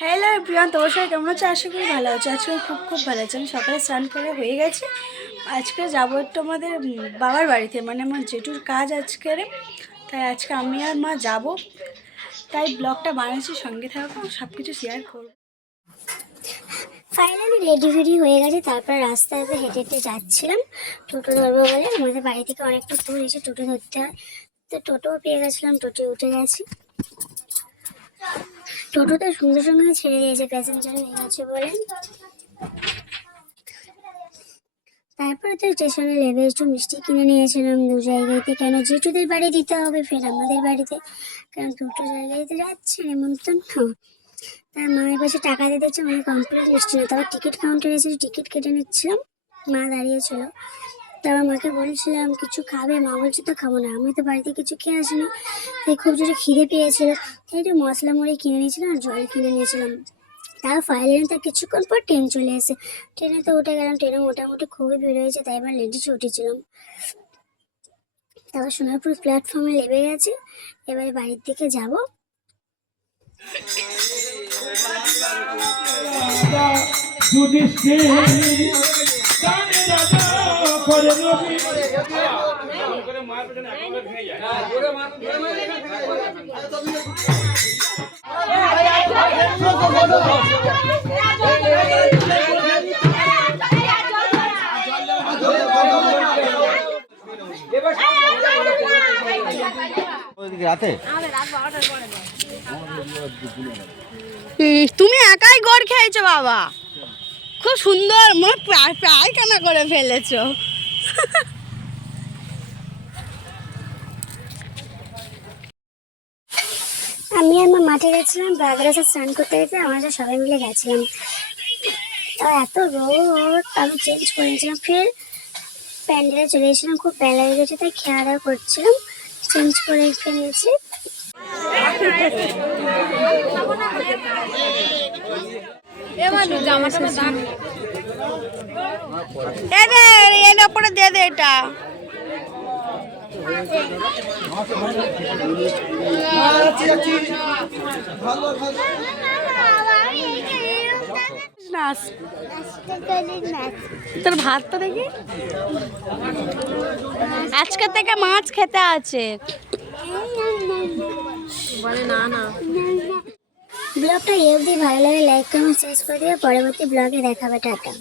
Hello Priyan তোমার সবাই কেমন আছে? আশা করি ভালো আছে। আজকে খুব খুব ভালো আছে। আমি সকালে স্নান করে হয়ে গেছে। আজকে যাব একটু আমাদের বাবার বাড়িতে। মানে আমার জেঠুর কাজ আজকের। তাই আজকে আমি আর মা যাব। তাই ব্লগটা বানিয়েছি, সঙ্গে থাকব সব কিছু শেয়ার করব। ফাইনালি রেডি ফেডি হয়ে গেছে। তারপর রাস্তাতে হেঁটে হেঁটে যাচ্ছিলাম, টোটো ধরবো বলে। আমাদের বাড়ি থেকে অনেকটা দূর এসে টোটো ধরতে হয়। তো টোটোও পেয়ে গেছিলাম টোটো উঠে গেছি। টোটোতে সঙ্গে সঙ্গে ছেড়ে দিয়েছে প্যাসেঞ্জার হয়ে গেছে বলে। তারপরে তো স্টেশনে নেমে একটু মিষ্টি কিনে নিয়েছিলাম দু জায়গাতে। কেন জেঠুদের বাড়ি দিতে হবে, ফের আমাদের বাড়িতে? কারণ দুটো জায়গাতে যাচ্ছে নেমন্তন্ন তার মায়ের পাশে টাকা দিচ্ছে মানে কমপ্লিট না তারপর টিকিট কাউন্টারে এসে টিকিট কেটে নিচ্ছিলাম। মা দাঁড়িয়েছিল তারপর মাকে বলছিলাম কিছু খাবে? মা বলছে, তো খাব না, আমি তো বাড়িতে কিছু খেয়ে আসিনি। তাই খুব জোরে খিদে পেয়েছিল। তাই একটু মশলা মুড়ি কিনে নিয়েছিলাম আর জল কিনে নিয়েছিলাম। তার ফাইনালি তার কিছুক্ষণ পর ট্রেন চলে এসে। ট্রেনে তো উঠে গেলাম ট্রেনে মোটামুটি খুবই ভিড় হয়েছে, তাই এবার লেডিস উঠেছিলাম তারপর সোনারপুর প্ল্যাটফর্মে লেবে গেছে, এবারে বাড়ির দিকে যাব। যুধিষ্ঠির তুমি একাই গড় খেয়েছো বাবা। খুব সুন্দর মনে প্রায় পায়খানা করে ফেলেছো আমি আর মা মাঠে গেছিলাম ব্রাদারের সাথে স্নান করতে যেতে আমরা সবাই মিলে গেছিলাম। তো এত রোদ, আমি চেঞ্জ করেছিলাম ফের প্যান্ডেলে চলে এসেছিলাম, খুব বেলা হয়ে গেছে, তাই খেয়া দাওয়া করছিলাম। চেঞ্জ করে ফেলেছি এনে এর ওপরে দিয়ে দে এটা। নাচ তোর ভাতটা দেখি? আজকে থেকে মাছ খেতে আছে। না না। ব্লগটা এই অবধি ভালো লাগে লাইক কমেন্ট শেষ করে দিয়ে পরবর্তী ব্লগে দেখাবে টাটা।